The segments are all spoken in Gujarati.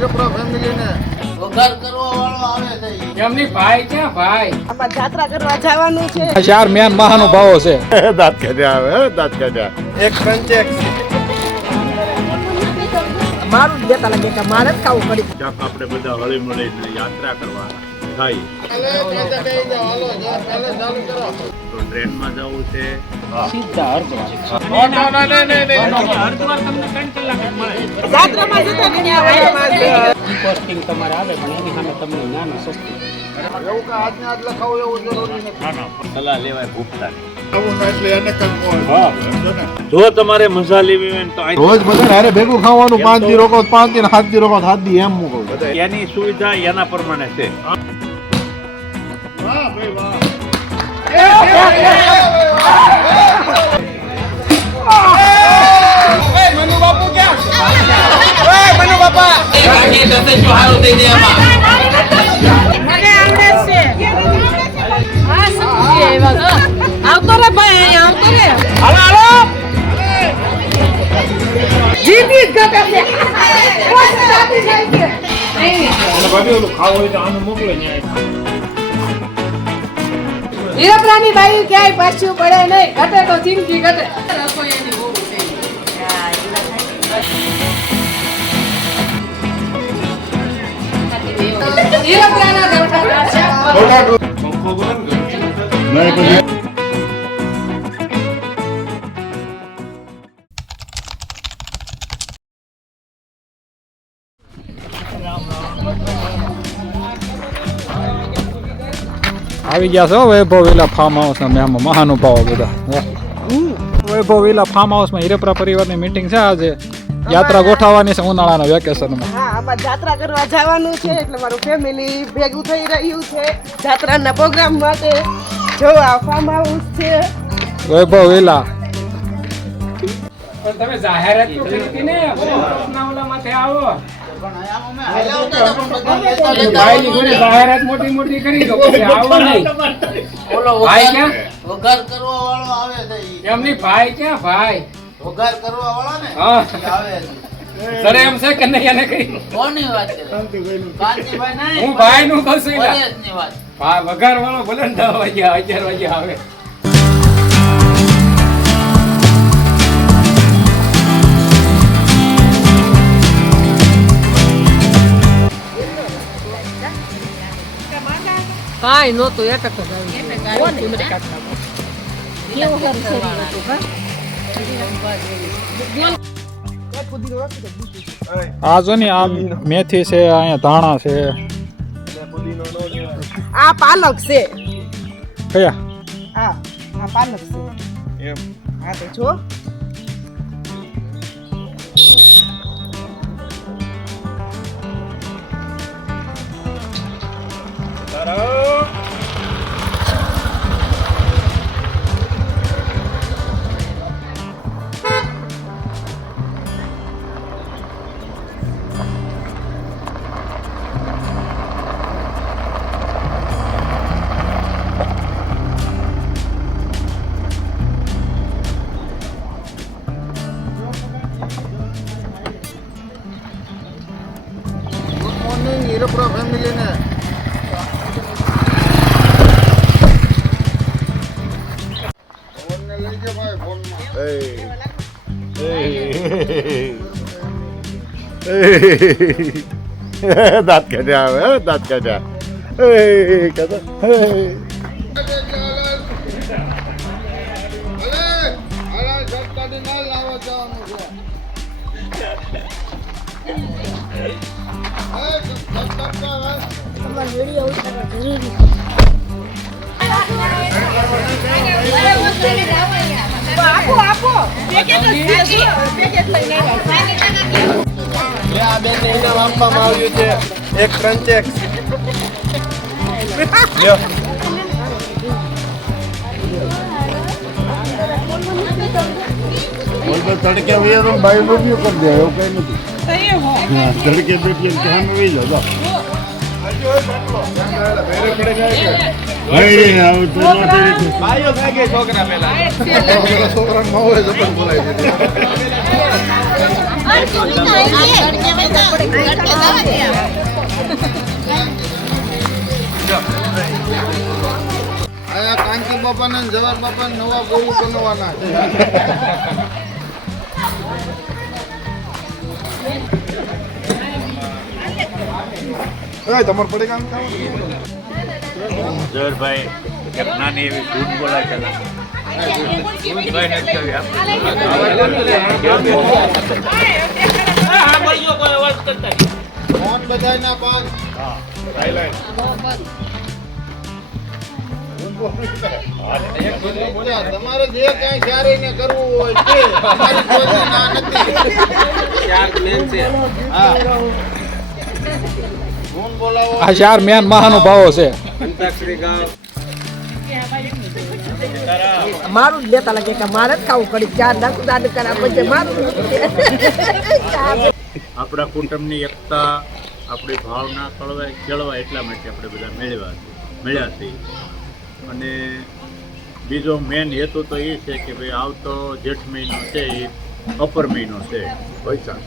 હીરપરા ફેમિલીને વઘાર કરવા વાળો આવે છે. એમની ભાઈ ક્યાં ભાઈ? આમાં જાત્રા કરવા જવાનું છે. ચાર મેન મહાનુભાવો છે. દાંત કાઢ્યા આવે દાંત કાઢ્યા એક પંચેક મારું દેતા લાગે કે મારે જ ખાવું પડી. આપણે બધા હળી મળીને યાત્રા કરવા થાય તો ટ્રેનમાં જવું છે સીધા હરિદ્વાર. હરિદ્વાર તમને 3 કલાક જ મળે. જાત્રામાં જતો કોસ્ટિંગ તમારે આવે પણ એની સામે તમને નાનું સસ્તું. એવું કે આજને આજ લખાવું એવું જરૂરી નથી. સલાહ લેવાય ભૂખતા જો તમારે મજા લેવી હોય ને તો રોજ બધા હારે ભેગું ખાવાનું 5 દી રોકો 5 દી 7 દી રોકો 7 દી એમ મૂકો એની સુવિધા એના પ્રમાણે છે. આવતો રે ભાઈ, આવતો રે. હાલો જીતી જ ગટે છે. કોઈ સાથી જાય છે. હીરપરાની બાઈ ક્યાંય પાછું પડે નહીં. ઘટે તો જિંદગી ઘટે. હીરપરાના દવઠા છે. આવી ગયા છો વૈભવ વિલા ફાર્મ હાઉસ ના મેં મહાનુભાવો બધા. વૈભવ વિલા ફાર્મ હાઉસ માં હીરપરા પરિવારની મીટિંગ છે આજે. યાત્રા ગોઠવવાની છે ઉનાળાના વેકેશનમાં. હા, આમાં જાત્રા કરવા જવાનું છે એટલે મારું ફેમિલી ભેગું થઈ રહ્યું છે જાત્રાના પ્રોગ્રામ માટે. જો આ ફાર્મ હાઉસ છે. વૈભવ વિલા પણ તમે જાહેરાત તો કરી હતી ને ઓલામાંથી આવો. ભાઈની ઘરે જાહેરાત મોટી મોટી કરી દો પછી આવો નહીં. ભાઈ ક્યાં? વઘાર કરવા વાળો આવે છે. એમની ભાઈ ક્યાં ભાઈ? વઘાર કરવા વાળો ને હા. ઈ આવે છે. સર એમ છે કે નહીં એને કઈ કોની વાત કરે? કાંતિભાઈ નહીં. હું ભાઈ નું કહું છું. પરેશની વાત. વઘાર વાળો ભલે ને 10 વાગ્યા 11 વાગ્યા આવે. કાઈ નહોતું એક જ આ જો ને આ મેથી છે, અહીંયા ધાણા છે. આ પાલક છે. કયા? હા, આ પાલક છે. હા તો જો ગુડ મોર્નિંગ હીરપરા ફેમિલીને ફોનને લઈ જા ભાઈ ફોનમાં. દાંત કાઢ્યા આવે દાંત કાઢ્યા આપો પેકેટ આ બેન ને ઇનામ આપવામાં આવ્યું છે એક પંચેક તડકે ભાઈ રિવ્યુ કરી દે એવું કઈ નથી. તડકે બેઠી ક્યાં વહી જાઓ. ભાઈઓ ખાઈ ગઈ છોકરા પહેલા. છોકરાને માવો જબર બોલાય છે. આયા કાંતિ બાપાના ને જવાર બાપાના નવા ગોળું બનવાના એ તમારે પડે કામ જવરભાઈ એક નાની એવી ધૂન બોલાય છે ફોન બધાયના પાન તમારે જે કાંઈ સારી ને કરવું હોય તે તમારી કોઈ ના નથી હા ફોન બોલાવો આ 4 મેન મહાનુભાવો છે. મારું જ લેતા લાગે કે મારે જ ખાવું પડી 4 દાંત દાંત કર્યા પછી મારું આપણા કુટુંબની એકતા આપણી ભાવના કેળવાય એટલા માટે આપણે બધા મળ્યા છીએ. અને બીજો મેન હેતુ તો એ છે કે ભાઈ આવતો જેઠ મહિનો છે એ અપર મહિનો છે વૈશાખ,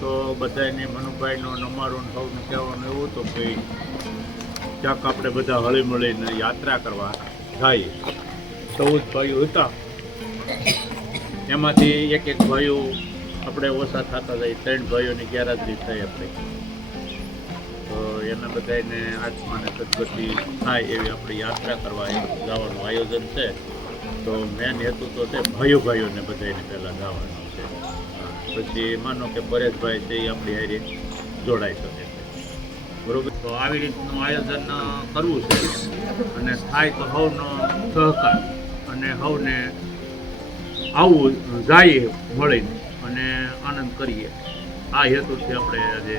તો બધાને મનુભાઈનું અમારું સૌનું કહેવાનું એવું હતું કે ક્યાંક આપણે બધા હળી મળીને યાત્રા કરવા જાય. 14 ભાઈઓ હતા, એમાંથી એક ભાઈઓ આપણે ઓછા થતા જાય. 3 ભાઈઓની ગેરહાજરી થઈ આપણે, તો એના બધાને આત્માને સદગતિ થાય એવી આપણે યાત્રા કરવા જવાનું આયોજન છે. તો મેન હેતુ તો છે ભાઈઓને બધાને પહેલાં જવાનું છે. પછી માનો કે પરેશભાઈ છે એ આપણી હારે જોડાઈ શકે છે, બરોબર. તો આવી રીતનું આયોજન કરવું છે અને થાય તો સૌનો સહકાર અને સૌને આવું જાય મળીને અને આનંદ કરીએ. આ હેતુથી આપણે આજે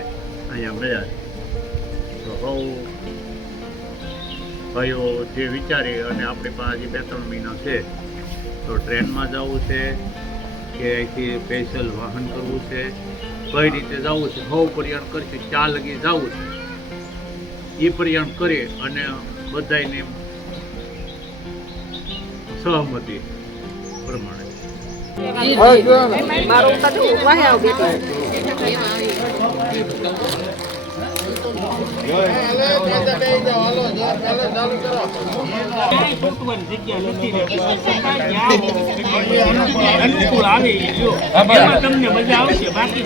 અહીંયા મળ્યા છીએ. તો સૌ ભાઈઓ જે વિચારી અને આપણી પાસે હજી 2-3 મહિના છે, તો ટ્રેનમાં જવું છે કે અહીંથી સ્પેશિયલ વાહન કરવું છે, કઈ રીતે જવું છે, સૌ પરિયાણ કરશે, 4 લગી જવું છે એ પરિયાણ કરી અને બધાની સહમતિ પ્રમાણે મારું તમને મજા આવશે. બાકી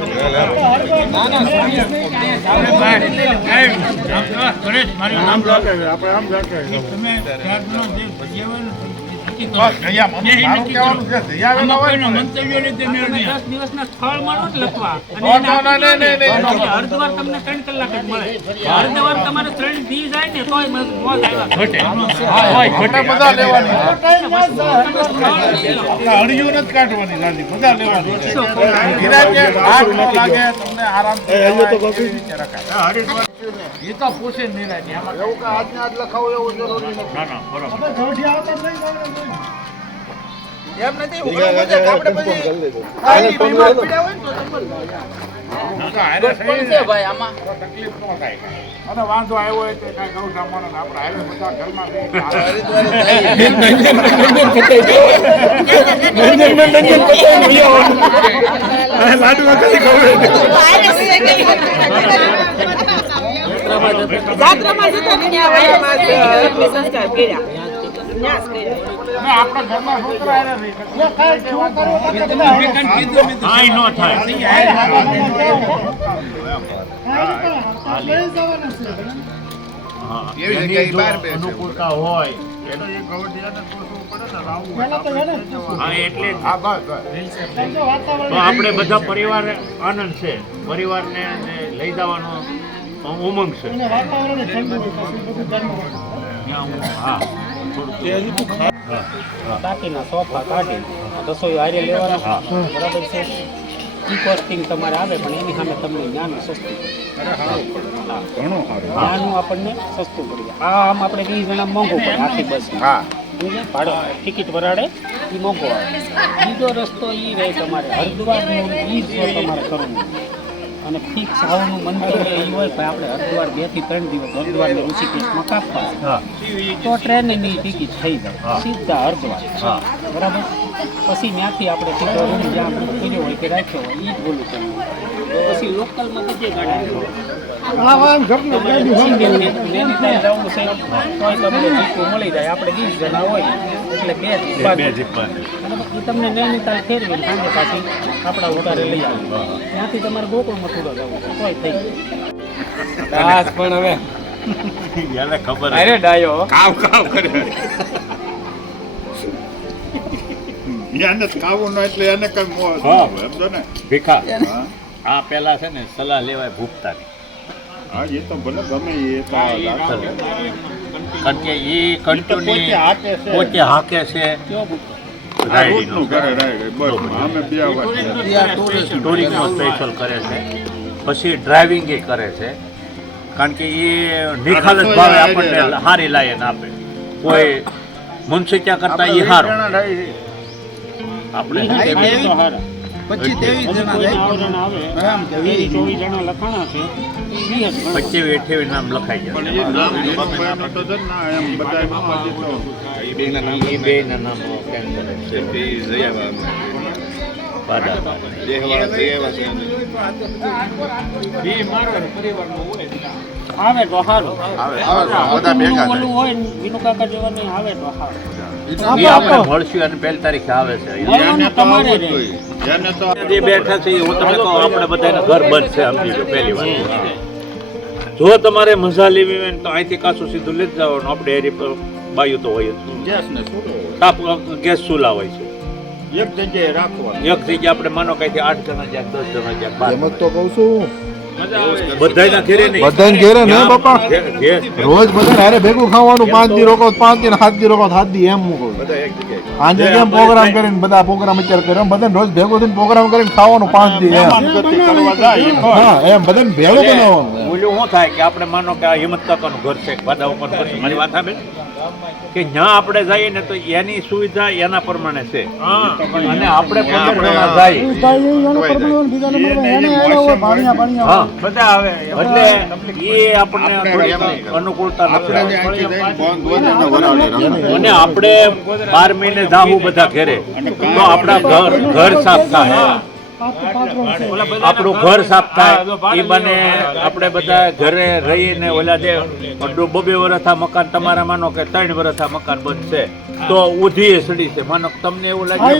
હરદ્વાર તમને 3 કલાક જ મળે. હરદ્વાર તમારે 3 દી જાય ને તોય મોજ એ તો પૂછે નહીં રાખે એવું કે આજને આજ લખાવો એવું જરૂરી નથી. ના ના બરાબર. એમ નથી ઉઘડો મુજબ આપણે પછી આની બીમાર પડ્યા હોય ને તો વાંધો આવ્યો હોય તો કઈ ગૌ સામાન આપણે હારે બધા ઘરમાં જાત્રામાં જતા સંસ્કાર કર્યા. આપણા ઘરમાં છોકરા અનુકૂળતા હોય એટલે આપણે બધા પરિવાર આનંદ છે, પરિવારને લઈ જવાનો ઉમંગ છે. બાકીના સોફા કાઢી રસોઈ હારે લેવાના, બરાબર છે. ઈ કોસ્ટિંગ તમારે આવે પણ એની સામે તમને જ્ઞાન સસ્તું, જ્ઞાનનું આપણને સસ્તું પડી જાય. આમ આપણે 20 જણા મોંઘું પડે આખી બસ, ભાડો ટિકિટ વરાડે એ મોંઘો આવે. બીજો રસ્તો એ રહે તમારે હરિદ્વારનો, એ જ તમારે કરવું. અને ફિક્સ આવવાનું મંતવ્ય એ હોય કે આપણે હરિદ્વાર 2 થી 3 દિવસ હરિદ્વાર ને ઋષિકેશમાં કાપવા તો ટ્રેનની ટિકિટ થઈ જાય સીધા હરિદ્વાર બરાબર પછી ત્યાંથી આપણે સીધો રૂમ જ્યાં આપણે કર્યો હોય કે રાખ્યો હોય એ જ બોલું કરવું પછી લોકલમાં બધે ગાડી નૈનીતાલ જવું છે તોય તમને જીપો મળી જાય આપણે 20 જણા હોય એટલે બે જીપ એ તમને નૈનીતાલ ફેરવીને સાંજે પાછી આપણા હોટારે લઈ આવે ત્યાંથી તમારે ગોકુળ મથુરા જવું તોય થઈ જાય પણ હવે એને ખબર અરે ડાયો કામ કરે એને ખાવું ન એટલે એને કઈ સમજો ને ભીખા આ પેલા છે ને સલાહ લેવાય ભૂખતાની હા એ તો ભલે ગમે એ તો કારણ કે એ કન્ટિન્યુ પોતે હાકે છે રાઈડનું કરે રાઈડ બસ અમે બે ટુરિંગનો સ્પેશિયલ કરે છે પછી ડ્રાઇવિંગ એ કરે છે કારણ કે એ નિખાલસ ભાવે આપણને સારી લાયન આપે કોઈ મુનસિક્યા કરતા એ સારું આપણે 25-23 જણા લખાણા છે 25-28 નામ લખાઈ જાય એમ બધા એ બેના નામ કેન્સલ છે આવે તો સારું ઓલું હોય ને વિનુ કાકા જેવાની આવે તો સારું એ આપણે મળશું અને 1 તારીખે આવે છે તમારે જે બેઠા છે હું તમને કહું આપણે બધાને ઘર બંધ છે સમજી લો પહેલી વાત જો તમારે મજા લેવી હોય તો અહીંથી કાચું સીધું લઈ જવાનું આપણે એરી પર બાયું તો હોય જ તાપ ગેસ ચૂલા હોય છે એક જગ્યાએ રાખવાનું એક જગ્યાએ આપણે માનો કઈથી 8 જણા જાય 10 જણા જાય એમ જ તો કહું છું બધાના ઘેરે નહીં બધાને ઘેરે ને બાપા ઘેર રોજ બધાને હારે ભેગું ખાવાનું 5 દી રોકો 5 દી 7 દી રોકો 7 દી એમ હું કહું આજે કેમ પ્રોગ્રામ કરીને બધા પ્રોગ્રામ અત્યારે કરે બધાને રોજ ભેગું થઈને પ્રોગ્રામ કરીને ખાવાનું 5 દી એમ કરવા જાય હા એમ બધાને ભેગું બનાવવાનું બોલ્યું શું થાય કે આપણે માનો કે આ હિંમત કાકાનું ઘર છે બાદા ઉપર ઘર છે મારી વાત સાંભળે કે જ્યાં આપણે જઈએ ને તો એની સુવિધા એના પ્રમાણે છે અને આપણે 15 જણા જાય હા બધા આવે એટલે એ આપણને થોડી અનુકૂળતા નથી અને આપણે 12 મહિને જાવું બધા ઘરે તો આપણા ઘર સાફ થાય આપણું ઘર સાફ થાય એ બને આપણે બધા ઘરે રહીને ઓલા જે 2 વર્ષા મકાન તમારા માનો કે 3 વર્ષા મકાન બનશે તો ઉધી સડી છે માનો તમને એવું લાગે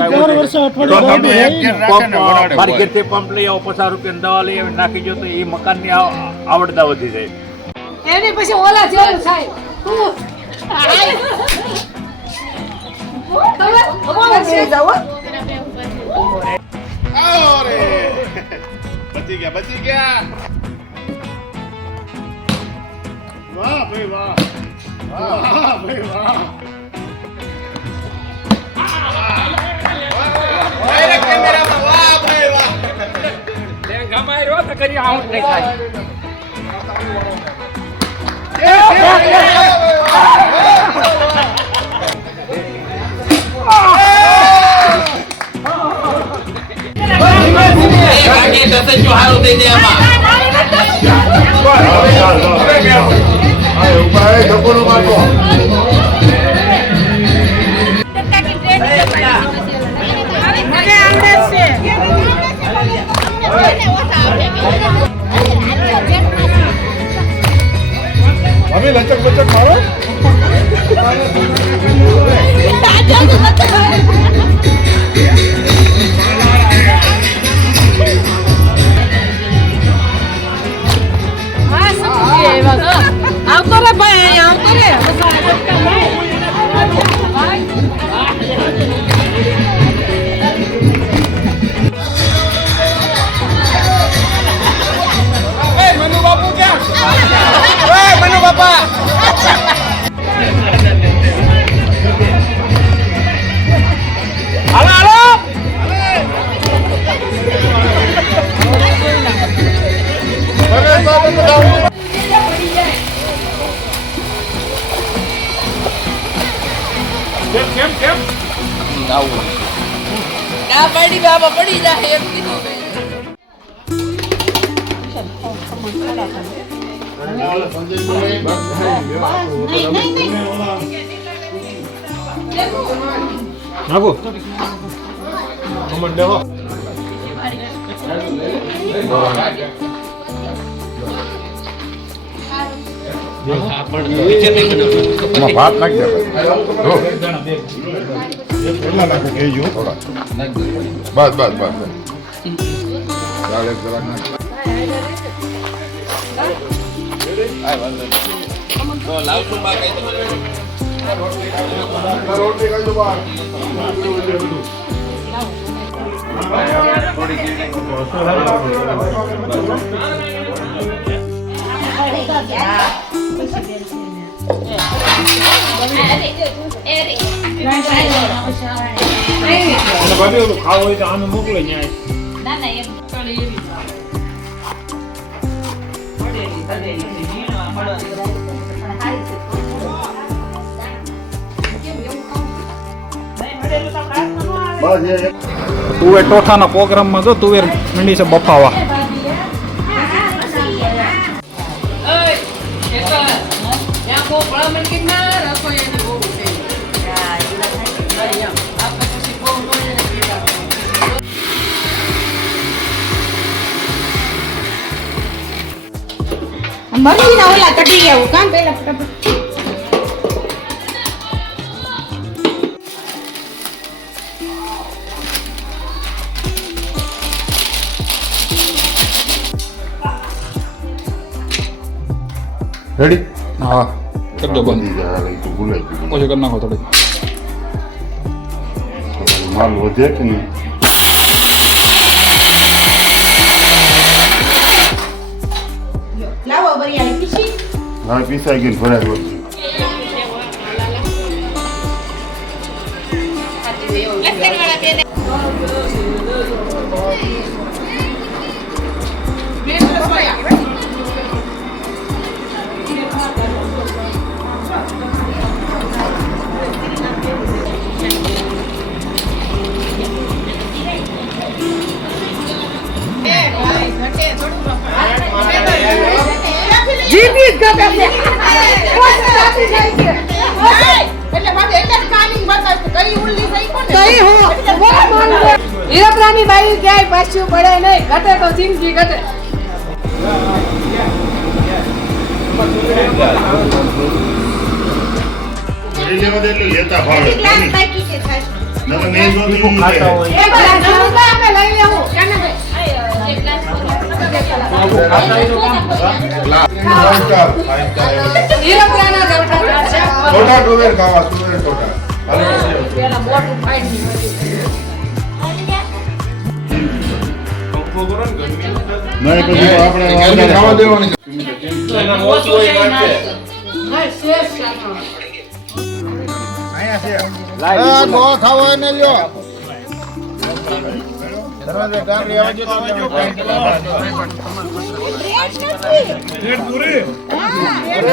મારી ઘેરથી પંપ લઈ આવો 50 રૂપિયાની દવા લઈ આવી નાખી જો તો એ મકાનની આવડતા વધી જાય એની પછી ઓલા જેવું થાય બચી ગયા વાહ ભાઈ વાહ વાહ ભાઈ વાહ કેમેરામાં વાહ ભાઈ વાહ ગમાયો તો કરી આઉટ નહીં થાય હવે લચક બચક મારો આવતો રે ભાઈ આવતો રે મનુ બાપુ ક્યાં મનુ બાપા હાલો હાલો કેમ ના પડી બાબા પડી જાય એમ કીધું નાખો ભાત નાખી કેટલા નાખો કહેજો બસ બસ બસ ચાલે જરાક નાખ રોટલી કઈ દો બાર ખાવું હોય તો આનું મોકલે ન્યાય તુવેર ટોઠાના પ્રોગ્રામમાં જો તુવેર મંડી છે બફાવા મરજી ના ઓલા કઢી આવું કામ પેલા ફટાફટ રેડી હા કરજો બંધ ભૂલાઈ ઓછું કરી નાખો થોડી ગયું માલ વધે કે નહીં લાવો બરિયાળી પીસી હા પીસાઈ ગયું ભરાય રોટલી જીતી જ ગમે છે. કોઈ સાથી જાય છે. એટલે ભાભી એટલે જ કાનિંગ બતાવશે. કઈ ઉલ્લી થઈ કોને? કઈ હો. બોલા માનવે. હીરાપ્રાની બાઈ ક્યાંય પાછું પડે નહીં. ઘટે તો જિંદગી ઘટે. લેતા ભાવે ગ્લાસ બાકી છે ખાસ નકર મેં જો દીધું ખાતા હોય એ બધા જમતા અમે લઈ લેવું. કેને ભાઈ? એક ગ્લાસ હીરાપ્રાના દેવતા છે. થોડા ટોવેર ખાવા ટોવેર થોડા પેલા મોટું ફાઈન નહીં પછી આપણે ખાવા દેવાની ખાવા ને લ્યો પૂરી અરે